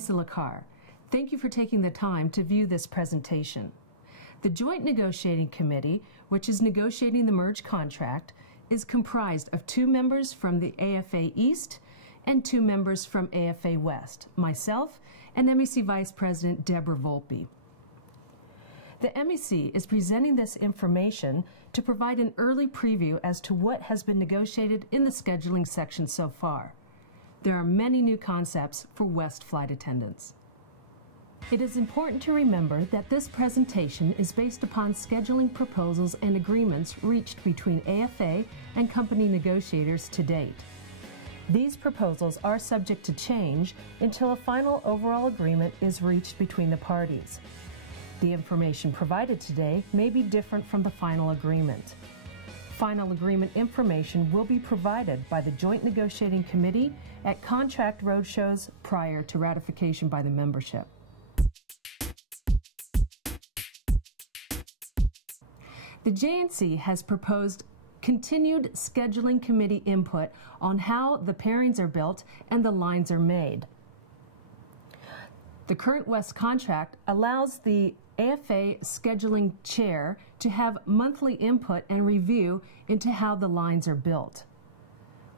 Lisa Lacar. Thank you for taking the time to view this presentation. The Joint Negotiating Committee, which is negotiating the merge contract, is comprised of 2 members from the AFA East and 2 members from AFA West, myself and MEC Vice President Deborah Volpe. The MEC is presenting this information to provide an early preview as to what has been negotiated in the scheduling section so far. There are many new concepts for West flight attendants. It is important to remember that this presentation is based upon scheduling proposals and agreements reached between AFA and company negotiators to date. These proposals are subject to change until a final overall agreement is reached between the parties. The information provided today may be different from the final agreement. Final agreement information will be provided by the Joint Negotiating Committee at contract roadshows prior to ratification by the membership. The JNC has proposed continued scheduling committee input on how the pairings are built and the lines are made. The current West contract allows the AFA scheduling chair to have monthly input and review into how the lines are built.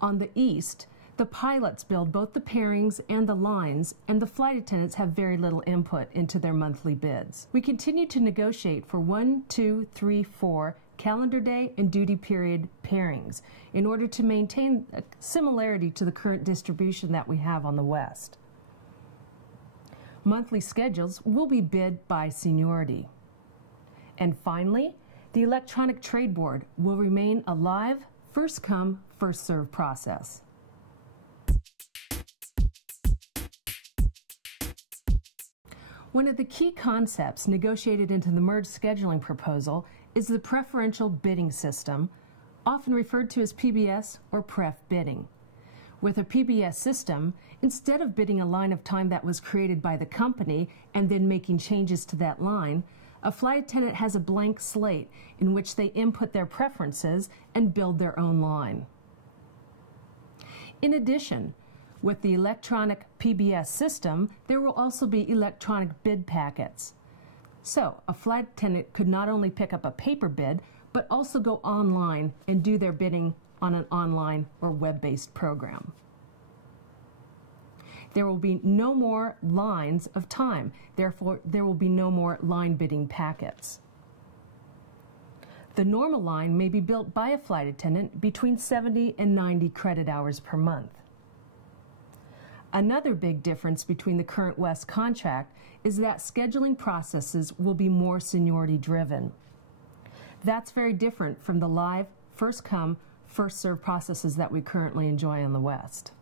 On the East, the pilots build both the pairings and the lines, and the flight attendants have very little input into their monthly bids. We continue to negotiate for 1, 2, 3, 4 calendar day and duty period pairings in order to maintain a similarity to the current distribution that we have on the West. Monthly schedules will be bid by seniority. And finally, the electronic trade board will remain a live, first-come, first-served process. One of the key concepts negotiated into the merge scheduling proposal is the preferential bidding system, often referred to as PBS or PREF bidding. With a PBS system, instead of bidding a line of time that was created by the company and then making changes to that line, a flight attendant has a blank slate in which they input their preferences and build their own line. In addition, with the electronic PBS system, there will also be electronic bid packets. So, a flight attendant could not only pick up a paper bid, but also go online and do their bidding on an online or web-based program. There will be no more lines of time, therefore there will be no more line bidding packets. The normal line may be built by a flight attendant between 70 and 90 credit hours per month. Another big difference between the current West contract is that scheduling processes will be more seniority driven. That's very different from the live, first come, first served processes that we currently enjoy on the West.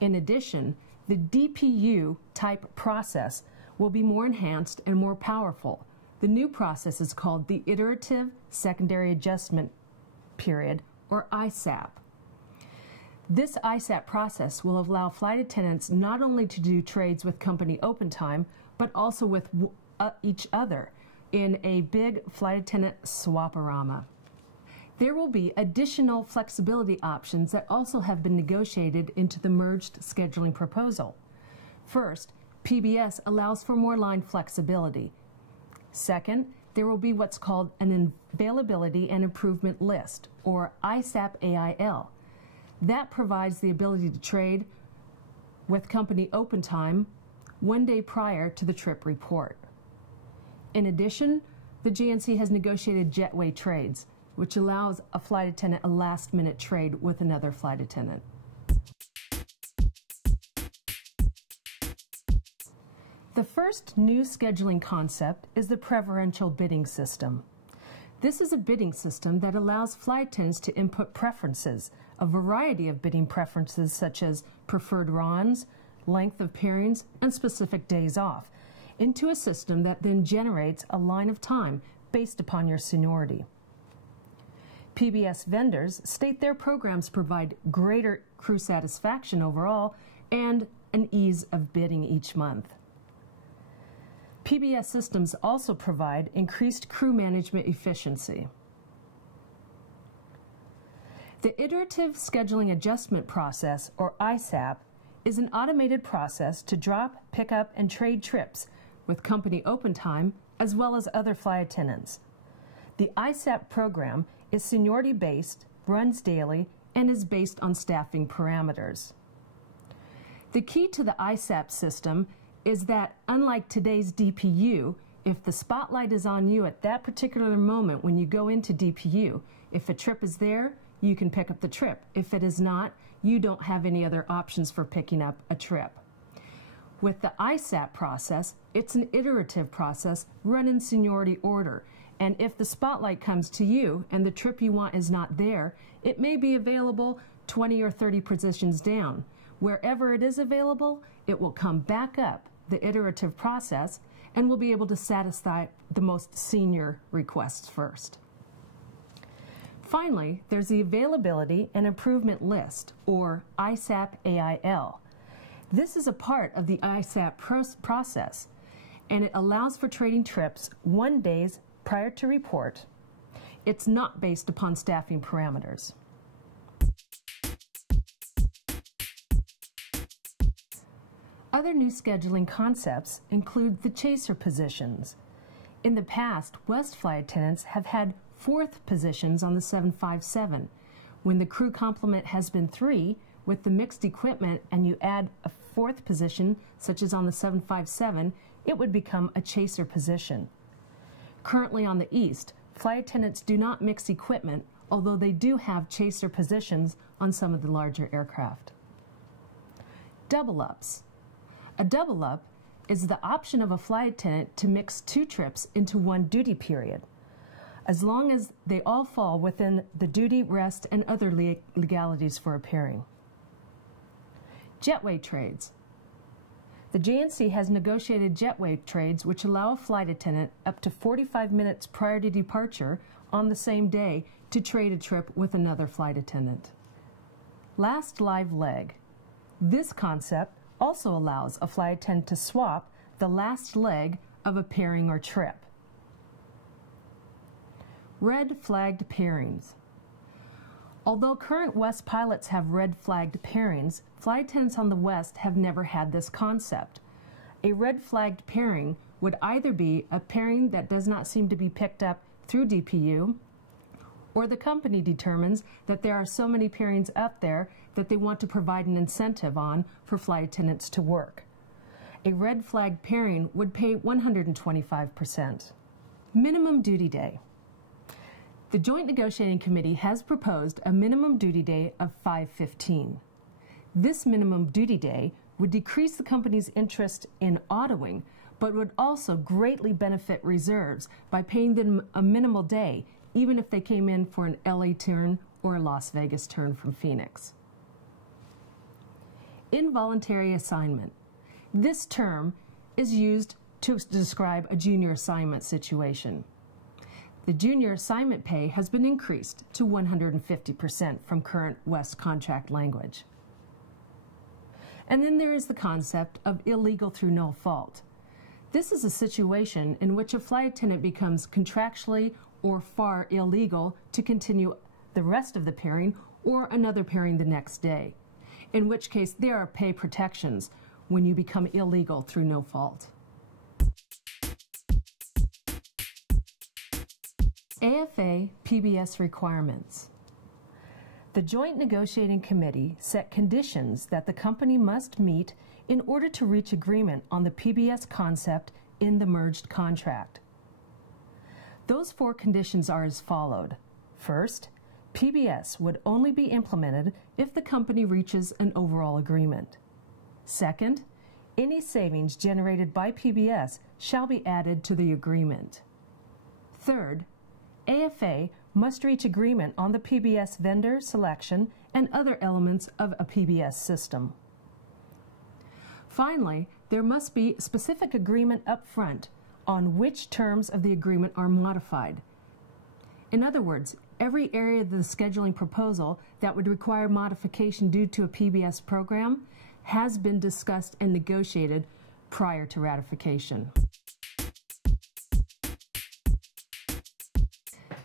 In addition, the DPU type process will be more enhanced and more powerful. The new process is called the Iterative Secondary Adjustment Period, or ISAP. This ISAP process will allow flight attendants not only to do trades with company open time, but also with each other in a big flight attendant swap-a-rama. There will be additional flexibility options that also have been negotiated into the merged scheduling proposal. First, PBS allows for more line flexibility. Second, there will be what's called an Availability and Improvement List, or ISAP AIL. That provides the ability to trade with company open time 1 day prior to the trip report. In addition, the GNC has negotiated jetway trades, which allows a flight attendant a last-minute trade with another flight attendant. The first new scheduling concept is the preferential bidding system. This is a bidding system that allows flight attendants to input preferences, a variety of bidding preferences such as preferred runs, length of pairings, and specific days off, into a system that then generates a line of time based upon your seniority. PBS vendors state their programs provide greater crew satisfaction overall and an ease of bidding each month. PBS systems also provide increased crew management efficiency. The Iterative Scheduling Adjustment Process, or ISAP, is an automated process to drop, pick up, and trade trips with company open time as well as other flight attendants. The ISAP program is seniority-based, runs daily, and is based on staffing parameters. The key to the ISAP system is that, unlike today's DPU, if the spotlight is on you at that particular moment when you go into DPU, if a trip is there, you can pick up the trip. If it is not, you don't have any other options for picking up a trip. With the ISAP process, it's an iterative process run in seniority order, and if the spotlight comes to you and the trip you want is not there, it may be available 20 or 30 positions down. Wherever it is available, it will come back up the iterative process and will be able to satisfy the most senior requests first. Finally, there's the Availability and Improvement List, or ISAP AIL. This is a part of the ISAP process, and it allows for trading trips 1 day prior to report. It's not based upon staffing parameters. Other new scheduling concepts include the chaser positions. In the past, West flight attendants have had fourth positions on the 757. When the crew complement has been 3, with the mixed equipment and you add a fourth position, such as on the 757, it would become a chaser position. Currently on the East, flight attendants do not mix equipment, although they do have chaser positions on some of the larger aircraft. Double-ups. A double-up is the option of a flight attendant to mix 2 trips into 1 duty period, as long as they all fall within the duty, rest, and other legalities for appearing. Jetway trades. The JNC has negotiated jetway trades which allow a flight attendant up to 45 minutes prior to departure on the same day to trade a trip with another flight attendant. Last live leg. This concept also allows a flight attendant to swap the last leg of a pairing or trip. Red flagged pairings. Although current West pilots have red flagged pairings, flight attendants on the West have never had this concept. A red flagged pairing would either be a pairing that does not seem to be picked up through DPU, or the company determines that there are so many pairings out there that they want to provide an incentive on for flight attendants to work. A red flag pairing would pay 125%. Minimum duty day. The Joint Negotiating Committee has proposed a minimum duty day of 515. This minimum duty day would decrease the company's interest in autoing, but would also greatly benefit reserves by paying them a minimal day, even if they came in for an LA turn or a Las Vegas turn from Phoenix. Involuntary assignment. This term is used to describe a junior assignment situation. The junior assignment pay has been increased to 150% from current West contract language. And then there is the concept of illegal through no fault. This is a situation in which a flight attendant becomes contractually or far illegal to continue the rest of the pairing or another pairing the next day, in which case there are pay protections when you become illegal through no fault. AFA PBS requirements. The Joint Negotiating Committee set conditions that the company must meet in order to reach agreement on the PBS concept in the merged contract. Those 4 conditions are as followed. First, PBS would only be implemented if the company reaches an overall agreement. Second, any savings generated by PBS shall be added to the agreement. Third, AFA must reach agreement on the PBS vendor selection and other elements of a PBS system. Finally, there must be specific agreement up front on which terms of the agreement are modified. In other words, every area of the scheduling proposal that would require modification due to a PBS program has been discussed and negotiated prior to ratification.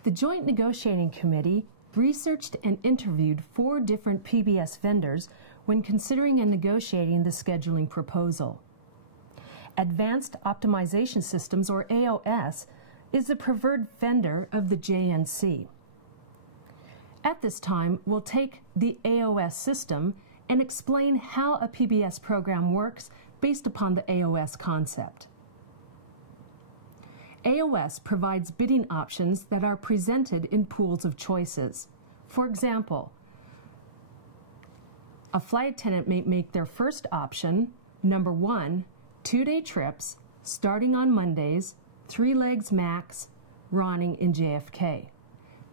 The Joint Negotiating Committee researched and interviewed 4 different PBS vendors when considering and negotiating the scheduling proposal. Advanced Optimization Systems, or AOS, is the preferred vendor of the JNC. At this time, we'll take the AOS system and explain how a PBS program works based upon the AOS concept. AOS provides bidding options that are presented in pools of choices. For example, a flight attendant may make their first option, number 1, 2-day trips starting on Mondays, 3 legs max, ronning in JFK.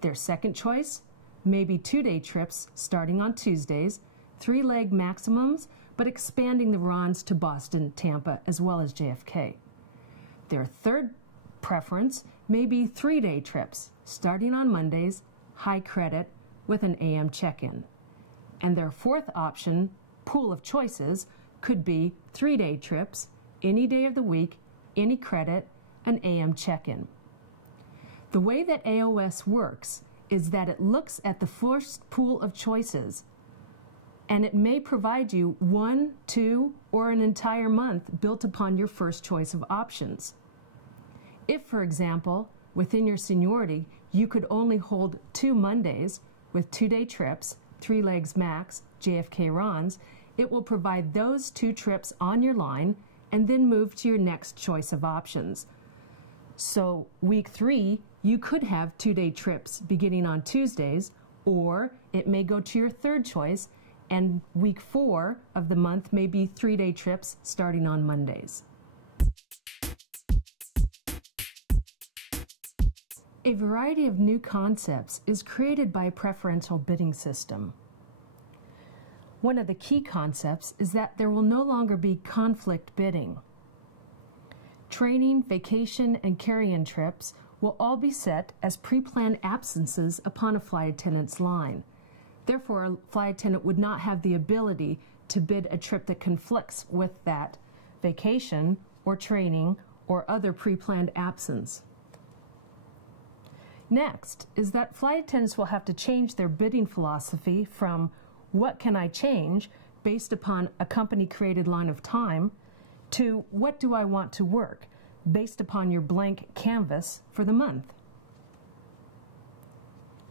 Their second choice may be 2-day trips starting on Tuesdays, 3-leg maximums, but expanding the RONs to Boston, Tampa, as well as JFK. Their third preference may be 3-day trips starting on Mondays, high credit, with an AM check-in. And their fourth option, pool of choices, could be 3-day trips, any day of the week, any credit, an AM check-in. The way that AOS works is that it looks at the first pool of choices, and it may provide you 1, 2, or an entire month built upon your first choice of options. If, for example, within your seniority, you could only hold 2 Mondays with 2-day trips, 3 legs max, JFK RONs, it will provide those 2 trips on your line and then move to your next choice of options. So week 3, you could have 2-day trips beginning on Tuesdays, or it may go to your third choice, and week 4 of the month may be 3-day trips starting on Mondays. A variety of new concepts is created by a preferential bidding system. One of the key concepts is that there will no longer be conflict bidding. Training, vacation, and carry-in trips will all be set as pre-planned absences upon a flight attendant's line. Therefore, a flight attendant would not have the ability to bid a trip that conflicts with that vacation or training or other pre-planned absence. Next is that flight attendants will have to change their bidding philosophy from what can I change based upon a company-created line of time to what do I want to work based upon your blank canvas for the month.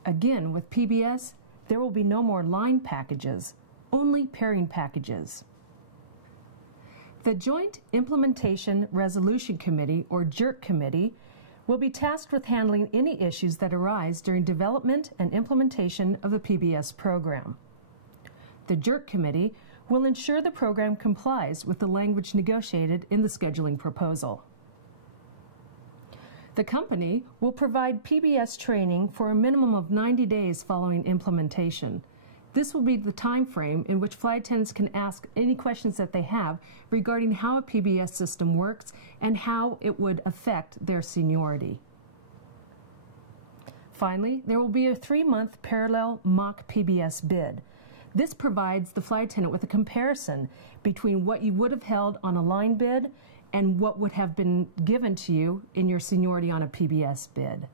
Again, with PBS, there will be no more line packages, only pairing packages. The Joint Implementation Resolution Committee, or JIRC Committee, will be tasked with handling any issues that arise during development and implementation of the PBS program. The JIRC Committee will ensure the program complies with the language negotiated in the scheduling proposal. The company will provide PBS training for a minimum of 90 days following implementation. This will be the time frame in which flight attendants can ask any questions that they have regarding how a PBS system works and how it would affect their seniority. Finally, there will be a 3-month parallel mock PBS bid. This provides the flight attendant with a comparison between what you would have held on a line bid and what would have been given to you in your seniority on a PBS bid.